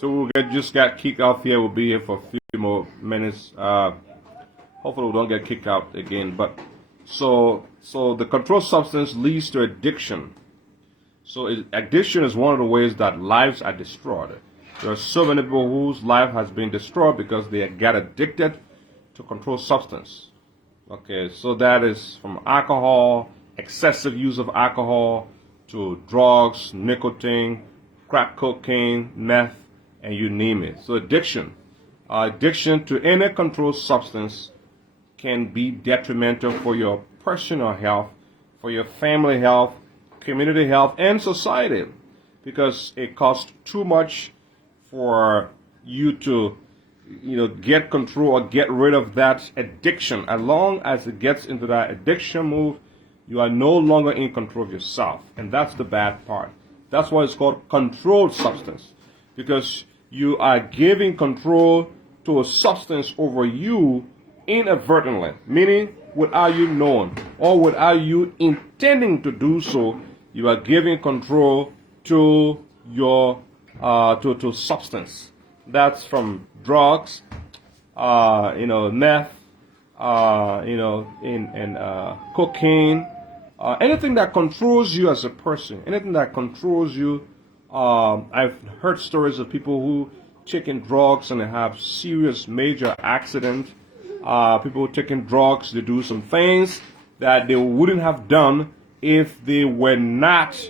So just got kicked off here. We'll be here for a few more minutes. Hopefully we don't get kicked out again. But so the controlled substance leads to addiction. So addiction is one of the ways that lives are destroyed. There are so many people whose life has been destroyed because they get addicted to controlled substance. Okay, so that is from alcohol, excessive use of alcohol, to drugs, nicotine, crack cocaine, meth, and you name it. So addiction to any controlled substance can be detrimental for your personal health, for your family health, community health, and society, because it costs too much for you to get control or get rid of that addiction. As long as it gets into that addiction move, you are no longer in control of yourself, and that's the bad part. That's why it's called controlled substance, because you are giving control to a substance over you inadvertently, meaning without you knowing or without you intending to do so. You are giving control to your to substance. That's from drugs, meth, in cocaine, anything that controls you as a person, anything that controls you. I've heard stories of people who taking drugs and they have serious major accident. People taking drugs, they do some things that they wouldn't have done if they were not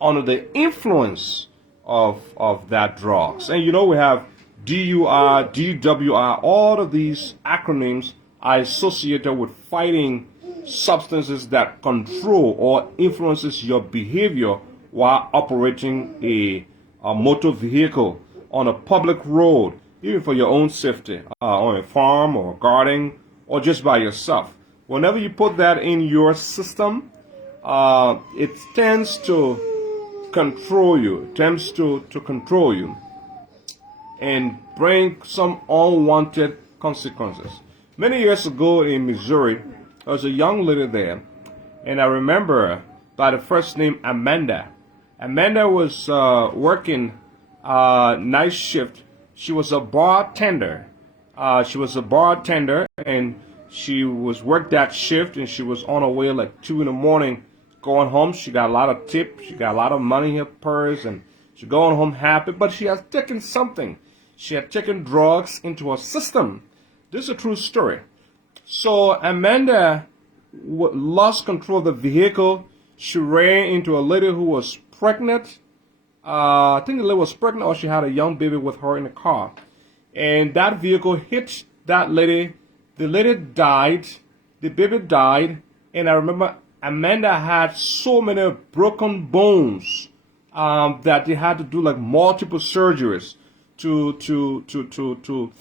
under the influence of that drugs. And we have DUI, DWI, all of these acronyms are associated with fighting substances that control or influences your behavior while operating a motor vehicle on a public road, even for your own safety, on a farm or garden, or just by yourself. Whenever you put that in your system, it tends to control you, control you, and bring some unwanted consequences. Many years ago in Missouri, there was a young lady there, and I remember her by the first name Amanda. Amanda was working night shift. She was a bartender. And she was worked that shift, and she was on her way like 2 in the morning, going home. She got a lot of tips. She got a lot of money in her purse, and she's going home happy. But she has taken something. She had taken drugs into her system. This is a true story. So Amanda lost control of the vehicle. She ran into a lady who was pregnant. I think the lady was pregnant, or she had a young baby with her in the car. And that vehicle hit that lady. The lady died. The baby died. And I remember Amanda had so many broken bones that they had to do like multiple surgeries to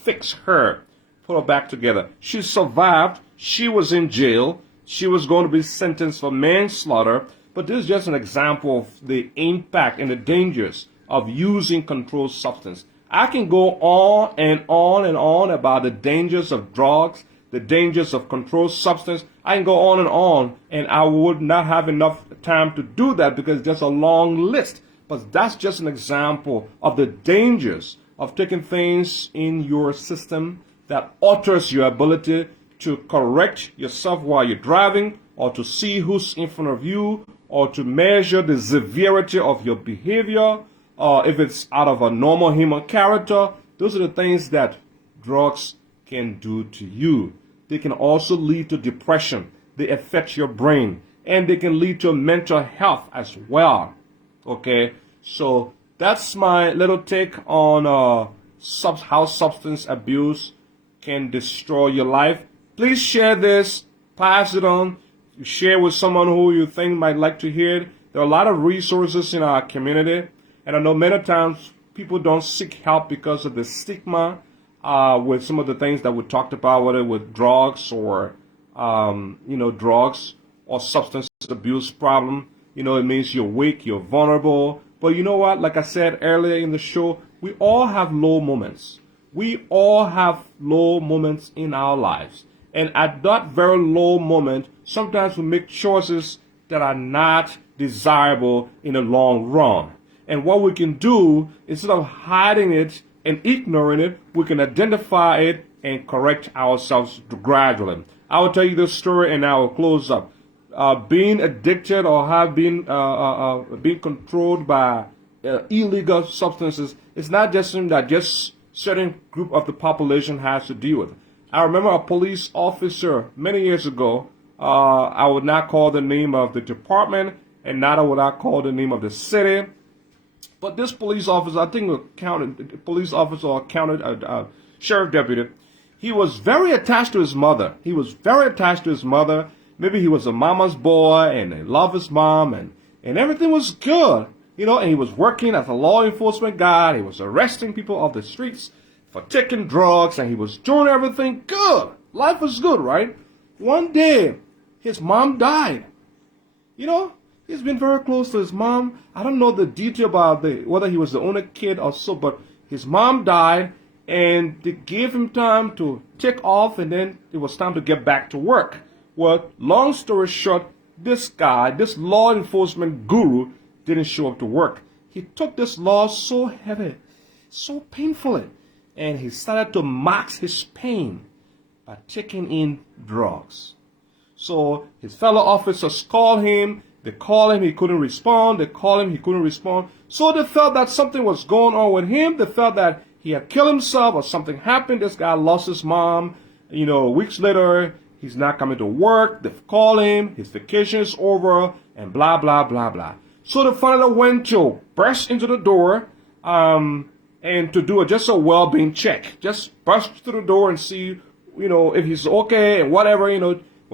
fix her, put her back together. She survived. She was in jail. She was going to be sentenced for manslaughter. But this is just an example of the impact and the dangers of using controlled substance. I can go on and on and on about the dangers of drugs, the dangers of controlled substance. I can go on, and I would not have enough time to do that because it's just a long list. But that's just an example of the dangers of taking things in your system that alters your ability to correct yourself while you're driving, or to see who's in front of you, or to measure the severity of your behavior, if it's out of a normal human character. Those are the things that drugs can do to you. They can also lead to depression. They affect your brain, and they can lead to mental health as well. Okay, so that's my little take on how substance abuse can destroy your life. Please share this, pass it on, share with someone who you think might like to hear it. There are a lot of resources in our community, and I know many times people don't seek help because of the stigma with some of the things that we talked about, whether with drugs or drugs or substance abuse problem. It means you're weak, you're vulnerable. But you know what? Like I said earlier in the show, we all have low moments. We all have low moments in our lives. And at that very low moment, sometimes we make choices that are not desirable in the long run. And what we can do, instead of hiding it and ignoring it, we can identify it and correct ourselves gradually. I will tell you this story and I will close up. Being addicted or have been being controlled by illegal substances is not just something that just certain group of the population has to deal with. I remember a police officer many years ago. I would not call the name of the department, and neither would I call the name of the city. But this police officer, I think a police officer or sheriff deputy, he was very attached to his mother. He was very attached to his mother. Maybe he was a mama's boy and he loved his mom and everything was good. And he was working as a law enforcement guy. He was arresting people off the streets for taking drugs and he was doing everything good. Life was good, right? One day, his mom died. He's been very close to his mom. I don't know the detail about whether he was the only kid or so, but his mom died and they gave him time to take off and then it was time to get back to work. Well, long story short, this guy, this law enforcement guru, didn't show up to work. He took this law so heavy, so painfully, and he started to mask his pain by taking in drugs. So his fellow officers called him. They called him, he couldn't respond. They called him, he couldn't respond. So they felt that something was going on with him. They felt that he had killed himself or something happened. This guy lost his mom. Weeks later, he's not coming to work. They've called him. His vacation is over and blah, blah, blah, blah. So they finally went to burst into the door and to do just a well-being check. Just burst through the door and see, if he's okay and whatever,